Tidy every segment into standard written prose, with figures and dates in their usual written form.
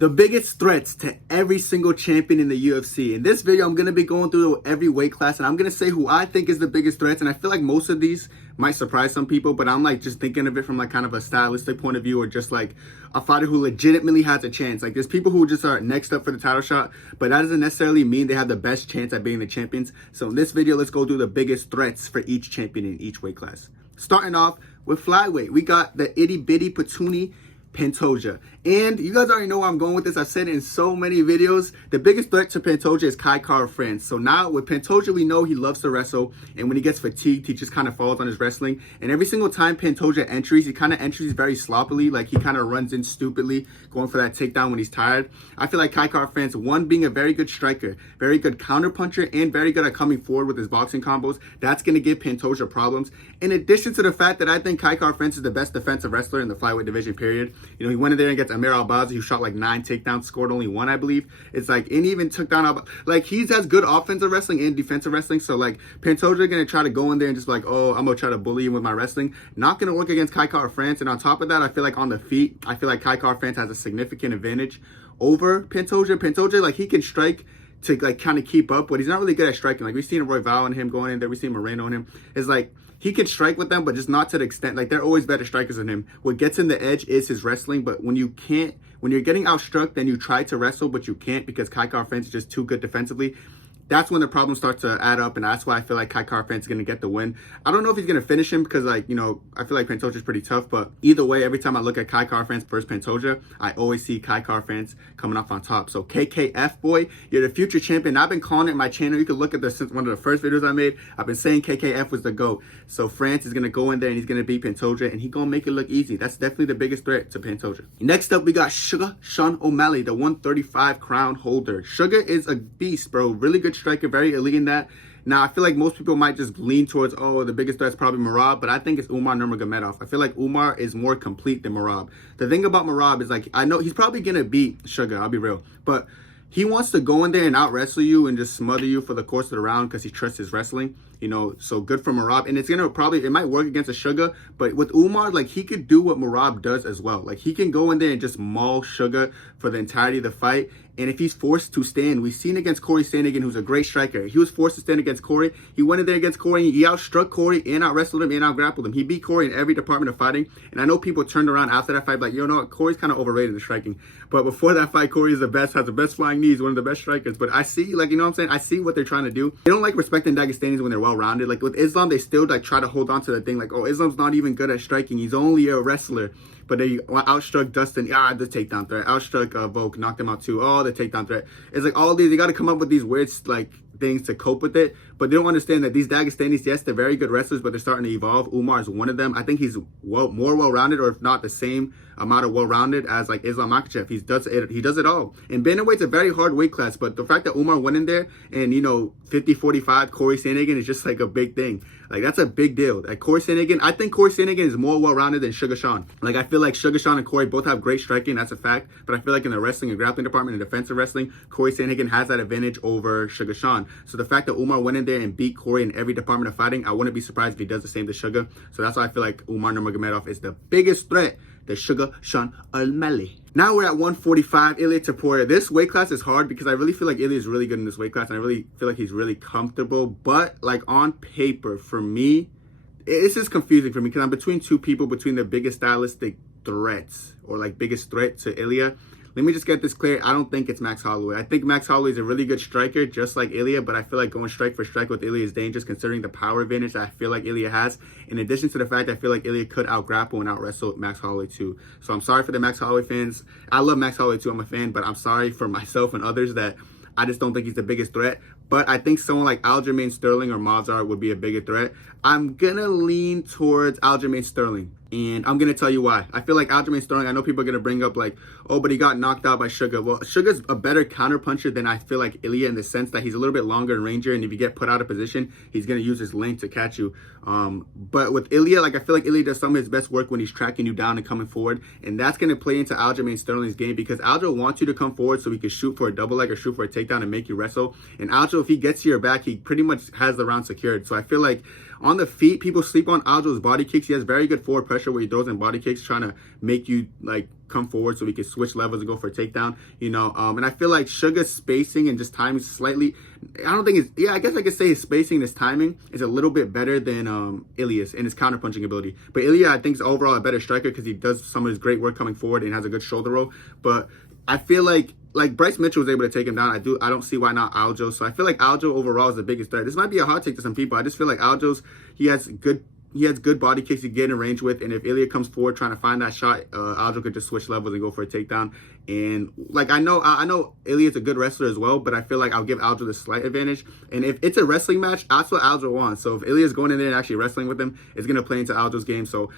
The biggest threats to every single champion in the UFC. In this video, I'm going to be going through every weight class and I'm going to say who I think is the biggest threats. And I feel like most of these might surprise some people, but I'm like just thinking of it from like kind of a stylistic point of view, or just like a fighter who legitimately has a chance. Like there's people who just are next up for the title shot, but that doesn't necessarily mean they have the best chance at being the champions. So in this video, let's go through the biggest threats for each champion in each weight class. Starting off with flyweight, we got the itty bitty Patuni Pantoja. And you guys already know where I'm going with this. I've said it in so many videos. The biggest threat to Pantoja is Kai Kara-France. So now with Pantoja, we know he loves to wrestle. And when he gets fatigued, he just kind of falls on his wrestling. And every single time Pantoja entries, he kind of entries very sloppily. Like he kind of runs in stupidly, going for that takedown when he's tired. I feel like Kai Kara-France, one, being a very good striker, very good counter puncher, and very good at coming forward with his boxing combos, that's going to give Pantoja problems. In addition to the fact that I think Kai Kara-France is the best defensive wrestler in the flyweight division, period. You know, he went in there and gets Amir Albazi, who shot like 9 takedowns, scored only 1, I believe. It's like, and even took down, like, he has good offensive wrestling and defensive wrestling. So, like, Pantoja going to try to go in there and just be like, oh, I'm going to try to bully him with my wrestling. Not going to work against Kai Kara-France. And on top of that, I feel like on the feet, I feel like Kai Kara-France has a significant advantage over Pantoja. Pantoja, like, he can strike to, like, kind of keep up, but he's not really good at striking. Like, we've seen Roy Val and him going in there. We've seen Moreno and him. It's like, he can strike with them, but just not to the extent. Like, they're always better strikers than him. What gets him the edge is his wrestling, but when you can't, when you're getting outstruck, then you try to wrestle, but you can't because Kai Kara-France is just too good defensively. That's when the problems start to add up, and that's why I feel like Kai Kara-France is going to get the win. I don't know if he's going to finish him because, like, you know, I feel like Pantoja is pretty tough, but either way, every time I look at Kai Kara-France versus Pantoja, I always see Kai Kara-France coming off on top. So KKF, boy, you're the future champion. I've been calling it in my channel. You can look at this since one of the first videos I made. I've been saying KKF was the GOAT. So France is going to go in there and he's going to beat Pantoja, and he's going to make it look easy. That's definitely the biggest threat to Pantoja. Next up, we got Sugar Sean O'Malley, the 135 crown holder. Sugar is a beast, bro. Really good striker, very elite in that. Now, I feel like most people might just lean towards, oh, the biggest threat is probably Merab, but I think it's Umar Nurmagomedov. I feel like Umar is more complete than Merab. The thing about Merab is, like, I know he's probably going to beat Sugar, I'll be real, but he wants to go in there and out-wrestle you and just smother you for the course of the round because he trusts his wrestling, you know, so good for Merab. And it's going to probably, it might work against a Sugar, but with Umar, like, he could do what Merab does as well. Like, he can go in there and just maul Sugar for the entirety of the fight. And if he's forced to stand, we've seen against Corey Sandhagen, who's a great striker. He was forced to stand against Corey. He went in there against Corey, and he outstruck Corey and out-wrestled him and out-grappled him. He beat Corey in every department of fighting. And I know people turned around after that fight, like, you know, Corey's kind of overrated in striking. But before that fight, Corey is the best, has the best flying knees, one of the best strikers. But I see, like, you know what I'm saying? I see what they're trying to do. They don't like respecting Dagestanis when they're well-rounded. Like, with Islam, they still, like, try to hold on to the thing, like, oh, Islam's not even good at striking. He's only a wrestler. But they outstruck Dustin, the takedown threat. Outstruck Volk, knocked him out too. Oh, the takedown threat. It's like all these, they got to come up with these weird, like, things to cope with it. But they don't understand that these Dagestanis, yes, they're very good wrestlers, but they're starting to evolve. Umar is one of them. I think he's more well-rounded, or if not the same amount of well-rounded as, like, Islam Makhachev. He does it all. And Bantamweight's a very hard weight class, but the fact that Umar went in there and, you know, 50-45 Corey Sandhagen is just like a big thing. Like, that's a big deal. Like, Corey Sandhagen, I think Corey Sandhagen is more well-rounded than Sugar Sean. Like, I feel like Sugar Sean and Corey both have great striking, that's a fact. But I feel like in the wrestling and grappling department and defensive wrestling, Corey Sandhagen has that advantage over Sugar Sean. So the fact that Umar went in there and beat Corey in every department of fighting, I wouldn't be surprised if he does the same to Sugar. So that's why I feel like Umar Nurmagomedov is the biggest threat to Sugar Sean O'Malley. Now we're at 145, Ilia Topuria. This weight class is hard because I really feel like Ilia is really good in this weight class, and I really feel like he's really comfortable. But, like, on paper, for me, this is confusing for me because I'm between two people, between the biggest stylistic threats, or, like, biggest threat to Ilia. Let me just get this clear. I don't think it's Max Holloway. I think Max Holloway is a really good striker, just like Ilia, but I feel like going strike for strike with Ilia is dangerous considering the power advantage that I feel like Ilia has. In addition to the fact I feel like Ilia could out-grapple and out-wrestle Max Holloway too. So I'm sorry for the Max Holloway fans. I love Max Holloway too. I'm a fan, but I'm sorry for myself and others that I just don't think he's the biggest threat. But I think someone like Aljamain Sterling or Mazar would be a bigger threat. I'm going to lean towards Aljamain Sterling. And I'm going to tell you why. I feel like Aljamain Sterling, I know people are going to bring up like, oh, but he got knocked out by Sugar. Well, Sugar's a better counterpuncher than I feel like Ilia, in the sense that he's a little bit longer in ranger. And if you get put out of position, he's going to use his length to catch you. But with Ilia, like, I feel like Ilia does some of his best work when he's tracking you down and coming forward. And that's going to play into Aljamain Sterling's game because Aljo wants you to come forward so he can shoot for a double leg or shoot for a takedown and make you wrestle. And Aljo, if he gets to your back, he pretty much has the round secured. So I feel like on the feet, people sleep on Aljo's body kicks. He has very good forward pressure where he throws in body kicks, trying to make you, like, come forward so he could switch levels and go for a takedown, you know. And I feel like Sugar's spacing and just timing slightly, I don't think it's, yeah, I guess I could say his spacing and his timing is a little bit better than Ilias and his counterpunching ability. But Ilya, I think, is overall a better striker because he does some of his great work coming forward and has a good shoulder roll. But I feel like Bryce Mitchell was able to take him down. I don't see why not Aljo. So I feel like Aljo overall is the biggest threat. This might be a hot take to some people. I just feel like Aljo's, he has good body kicks to get in range with, and if Ilya comes forward trying to find that shot, Aljo could just switch levels and go for a takedown. And like I know Ilya's a good wrestler as well, but I feel like I'll give Aljo the slight advantage. And if it's a wrestling match, that's what Aljo wants. So if Ilya's going in there and actually wrestling with him, it's gonna play into Aljo's game. So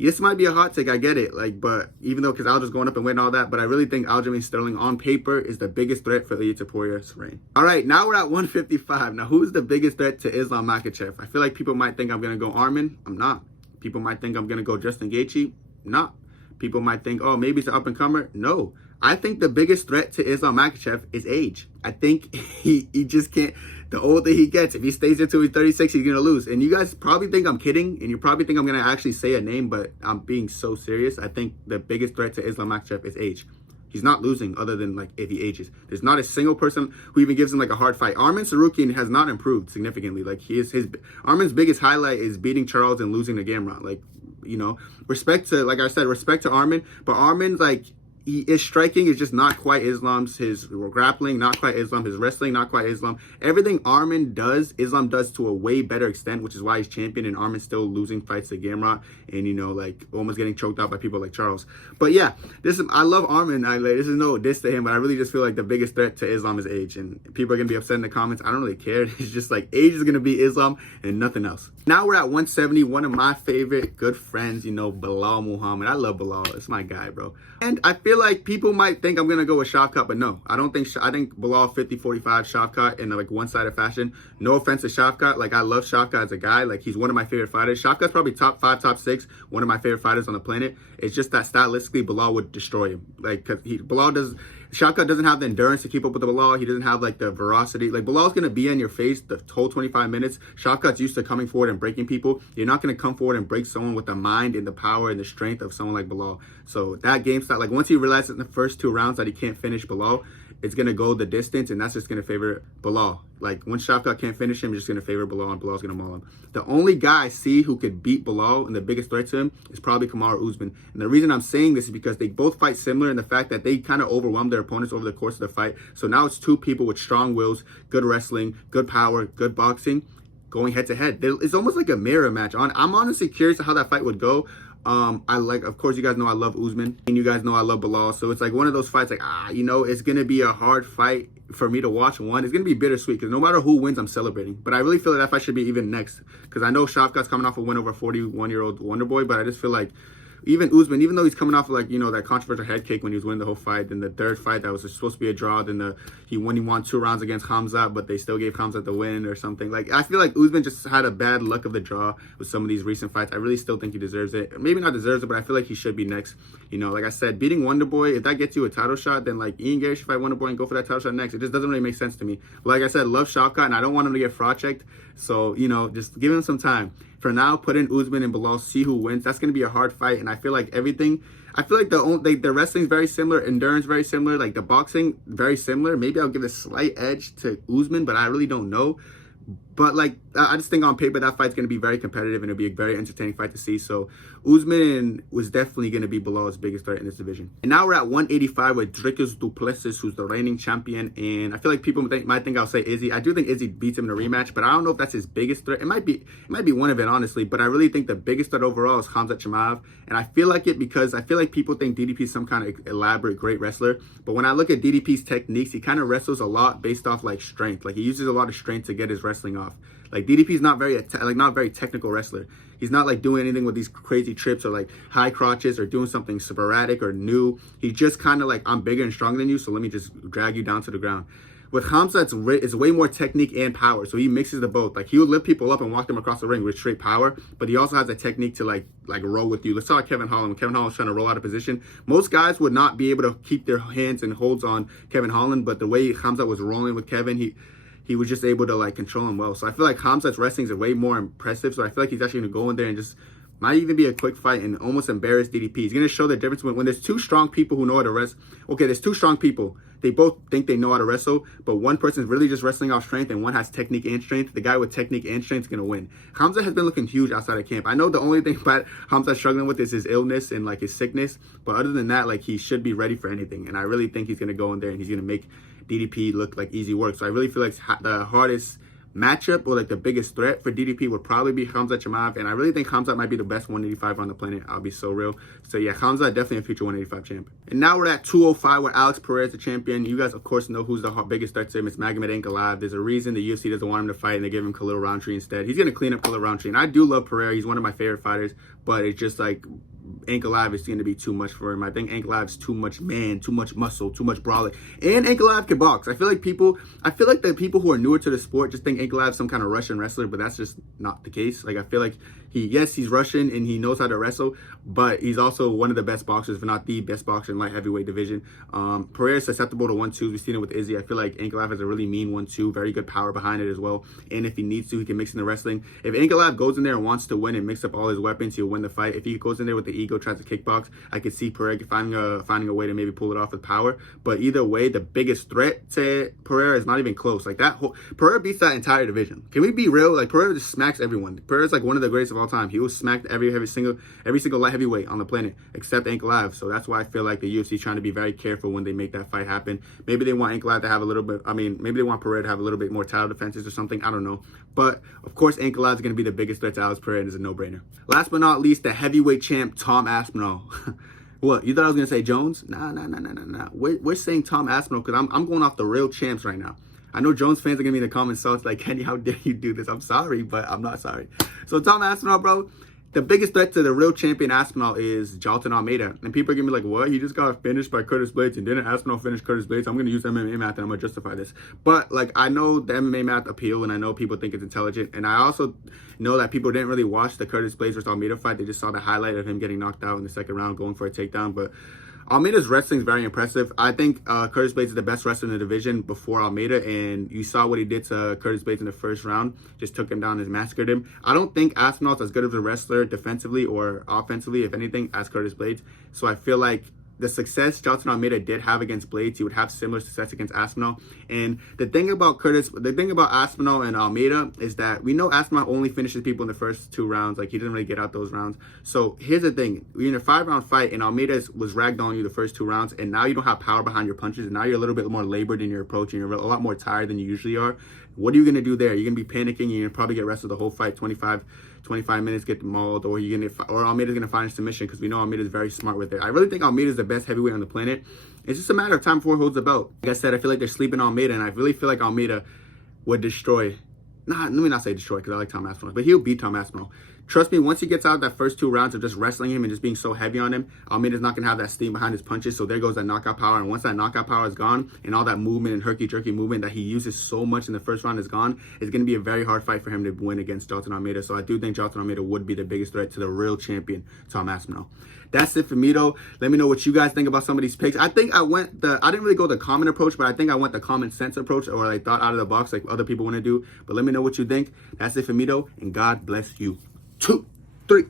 this might be a hot take, I get it. But even though, because Aljo's going up and winning all that, but I really think Aljamain Sterling on paper is the biggest threat for Ilya Topuria's reign. All right, now we're at 155. Now, who's the biggest threat to Islam Makhachev? I feel like people might think I'm going to go Arman. I'm not. People might think I'm going to go Justin Gaethje. Not. People might think, oh, maybe it's an up-and-comer. No. I think the biggest threat to Islam Makhachev is age. I think he just can't. The older he gets, if he stays until he's 36, he's going to lose. And you guys probably think I'm kidding, and you probably think I'm going to actually say a name, but I'm being so serious. I think the biggest threat to Islam Makhachev is age. He's not losing other than, like, if he ages. There's not a single person who even gives him, like, a hard fight. Arman Sarukian has not improved significantly. Like, Arman's biggest highlight is beating Charles and losing the Gamrot. Like, you know, respect to, like I said, respect to Arman. But Arman's, like, his striking is just not quite Islam's. His grappling, not quite Islam. His wrestling, not quite Islam. Everything Arman does, Islam does to a way better extent, which is why he's champion, and Arman's still losing fights to Gamrot and, you know, like, almost getting choked out by people like Charles. But yeah, I love Arman. This is no diss to him, but I really just feel like the biggest threat to Islam is age. And people are going to be upset in the comments. I don't really care. It's just like age is going to be Islam and nothing else. Now we're at 170. One of my favorite good friends, you know, Belal Muhammad. I love Belal. It's my guy, bro. And I feel like people might think I'm going to go with Shavkat, but no. I think Belal 50-45 Shavkat in, like, one-sided fashion. No offense to Shavkat. Like, I love Shavkat as a guy. Like, he's one of my favorite fighters. Shavkat's probably top 5, top 6, one of my favorite fighters on the planet. It's just that stylistically, Belal would destroy him. Like, because Shavkat doesn't have the endurance to keep up with the Belal. He doesn't have, like, the veracity. Like, Belal's going to be in your face the whole 25 minutes. Shavkat's used to coming forward and breaking people. You're not going to come forward and break someone with the mind and the power and the strength of someone like Belal. So that game style, like, once he realizes in the first 2 rounds that he can't finish Belal, it's going to go the distance, and that's just going to favor Belal. Like, once Shavkat can't finish him, it's just going to favor Belal, and Belal's going to maul him. The only guy I see who could beat Belal and the biggest threat to him is probably Kamaru Usman. And the reason I'm saying this is because they both fight similar in the fact that they kind of overwhelm their opponents over the course of the fight. So now it's 2 people with strong wills, good wrestling, good power, good boxing, going head-to-head. It's almost like a mirror match. I'm honestly curious how that fight would go. Of course, you guys know I love Usman, and you guys know I love Belal. So it's like one of those fights, like, you know, it's going to be a hard fight for me to watch. One, it's going to be bittersweet because no matter who wins, I'm celebrating. But I really feel that fight should be even next because I know Shavkat's coming off a win over a 41-year-old Wonder Boy, but I just feel like even Usman, even though he's coming off of, like, you know, that controversial head kick when he was winning the whole fight, then the third fight that was supposed to be a draw, then he won 2 rounds against Khamzat, but they still gave Khamzat the win or something. Like, I feel like Usman just had a bad luck of the draw with some of these recent fights. I really still think he deserves it. Maybe not deserves it, but I feel like he should be next. You know, like I said, beating Wonder Boy, if that gets you a title shot, then, like, Ian Gary should fight Wonder Boy and go for that title shot next. It just doesn't really make sense to me. Like I said, love Shavkat, and I don't want him to get fraud checked. So, you know, just give him some time. For now, put in Usman and Belal, see who wins. That's going to be a hard fight, and I feel like the wrestling's very similar, endurance very similar, like the boxing very similar. Maybe I'll give a slight edge to Usman, but I really don't know. But, like, I just think on paper that fight's going to be very competitive and it'll be a very entertaining fight to see. So Usman was definitely going to be Belal's biggest threat in this division. And now we're at 185 with Dricus du Plessis, who's the reigning champion. And I feel like people might think I'll say Izzy. I do think Izzy beats him in a rematch, but I don't know if that's his biggest threat. It might be one of it, honestly. But I really think the biggest threat overall is Khamzat Chimaev. And I feel like it because I feel like people think DDP is some kind of elaborate, great wrestler. But when I look at DDP's techniques, he kind of wrestles a lot based off, like, strength. Like, he uses a lot of strength to get his wrestling off. Like, DDP's not very technical wrestler. He's not, like, doing anything with these crazy trips or, like, high crotches or doing something sporadic or new. He's just kind of like, I'm bigger and stronger than you, so let me just drag you down to the ground. With Khamzat, it's way more technique and power, so he mixes the both. Like, he'll lift people up and walk them across the ring with straight power, but he also has a technique to, like roll with you. Let's talk Kevin Holland. When Kevin Holland's trying to roll out of position, most guys would not be able to keep their hands and holds on Kevin Holland, but the way Khamzat was rolling with Kevin, he was just able to, like, control him well. So I feel like Khamzat's wrestling is way more impressive. So I feel like he's actually going to go in there and just Might even be a quick fight and almost embarrass DDP. He's going to show the difference when there's two strong people who know how to wrestle. Okay, there's two strong people. They both think they know how to wrestle, but one person's really just wrestling off strength and one has technique and strength. The guy with technique and strength is going to win. Hamza has been looking huge outside of camp. I know the only thing about Hamza's struggling with is his illness and like his sickness, but other than that, like he should be ready for anything. And I really think he's going to go in there and he's going to make DDP look like easy work. So I really feel like the hardest matchup or like the biggest threat for DDP would probably be Khamzat Chimaev, and I really think Khamzat might be the best 185 on the planet. I'll be so real. So yeah, Khamzat definitely a future 185 champ. And now we're at 205 where Alex Pereira is the champion. You guys of course know who's the biggest threat to him. It's Magomed Ankalaev. There's a reason the UFC doesn't want him to fight and they give him Khalil Rountree instead. He's gonna clean up Khalil Rountree, and I do love Pereira. He's one of my favorite fighters, but it's just like Ankalaev is going to be too much for him. I think Ankalaev's too much man, too much muscle, too much brawling. And Ankalaev can box. I feel like the people who are newer to the sport just think Ankalaev's some kind of Russian wrestler, but that's just not the case. Like I feel like he's Russian and he knows how to wrestle, but he's also one of the best boxers, if not the best boxer in light heavyweight division. Pereira's susceptible to 1-2s. We've seen it with Izzy. I feel like Ankalaev has a really mean 1-2, very good power behind it as well. And if he needs to, he can mix in the wrestling. If Ankalaev goes in there and wants to win and mix up all his weapons, he'll win the fight. If he goes in there with the ego, tries to kickbox, I could see Pereira finding a way to maybe pull it off with power. But either way, the biggest threat to Pereira is not even close. Like Pereira beats that entire division. Can we be real? Like Pereira just smacks everyone. Pereira's like one of the greatest of all time. He was smacked every single light heavyweight on the planet except Ankalaev. So that's why I feel like the UFC is trying to be very careful when they make that fight happen. Maybe they want Ankalaev to have a little bit. Maybe they want Pereira to have a little bit more title defenses or something. I don't know. But of course, Ankalaev is going to be the biggest threat to Alex Pereira, and it's a no-brainer. Last but not least, the heavyweight champ Tom Aspinall. What, you thought I was going to say Jones? Nah. We're saying Tom Aspinall because I'm going off the real champs right now. I know Jones fans are going to be in the comments, so it's like, Kenny, how dare you do this? I'm sorry, but I'm not sorry. So Tom Aspinall, bro, the biggest threat to the real champion Aspinall is Jailton Almeida. And people are going to be like, what? He just got finished by Curtis Blades and didn't Aspinall finish Curtis Blades? I'm going to use MMA math and I'm going to justify this. But like, I know the MMA math appeal and I know people think it's intelligent. And I also know that people didn't really watch the Curtis Blades versus Almeida fight. They just saw the highlight of him getting knocked out in the second round, going for a takedown. But Almeida's wrestling is very impressive. I think Curtis Blades is the best wrestler in the division before Almeida, and you saw what he did to Curtis Blades in the first round. Just took him down and massacred him. I don't think Aspinall's as good of a wrestler defensively or offensively, if anything, as Curtis Blades. So I feel like the success Jailton Almeida did have against Blades, he would have similar success against Aspinall. And the thing about Aspinall and Almeida is that we know Aspinall only finishes people in the first 2 rounds. Like, he didn't really get out those rounds. So here's the thing. You're in a 5-round fight, and Almeida was ragged on you the first 2 rounds, and now you don't have power behind your punches, and now you're a little bit more labored in your approach, and you're a lot more tired than you usually are. What are you going to do there? You're going to be panicking, and you're going to probably get wrestled the whole fight, 25 minutes, get mauled, or Almeida's going to find a submission, because we know Almeida's very smart with it. I really think Almeida's the best heavyweight on the planet. It's just a matter of time before he holds the belt. Like I said, I feel like they're sleeping on Almeida, and I really feel like Almeida would destroy. Let me not say destroy, because I like Tom Aspinall, but he'll beat Tom Aspinall. Trust me, once he gets out that first 2 rounds of just wrestling him and just being so heavy on him, Almeida's not going to have that steam behind his punches, so there goes that knockout power. And once that knockout power is gone, and all that movement and herky-jerky movement that he uses so much in the first round is gone, it's going to be a very hard fight for him to win against Jailton Almeida. So I do think Jailton Almeida would be the biggest threat to the real champion, Tom Aspinall. That's it for me, though. Let me know what you guys think about some of these picks. I think I didn't really go the common approach, but I think I went the common sense approach, or I thought out of the box like other people want to do. But let me know what you think. That's it for me, though, and God bless you. 2, 3.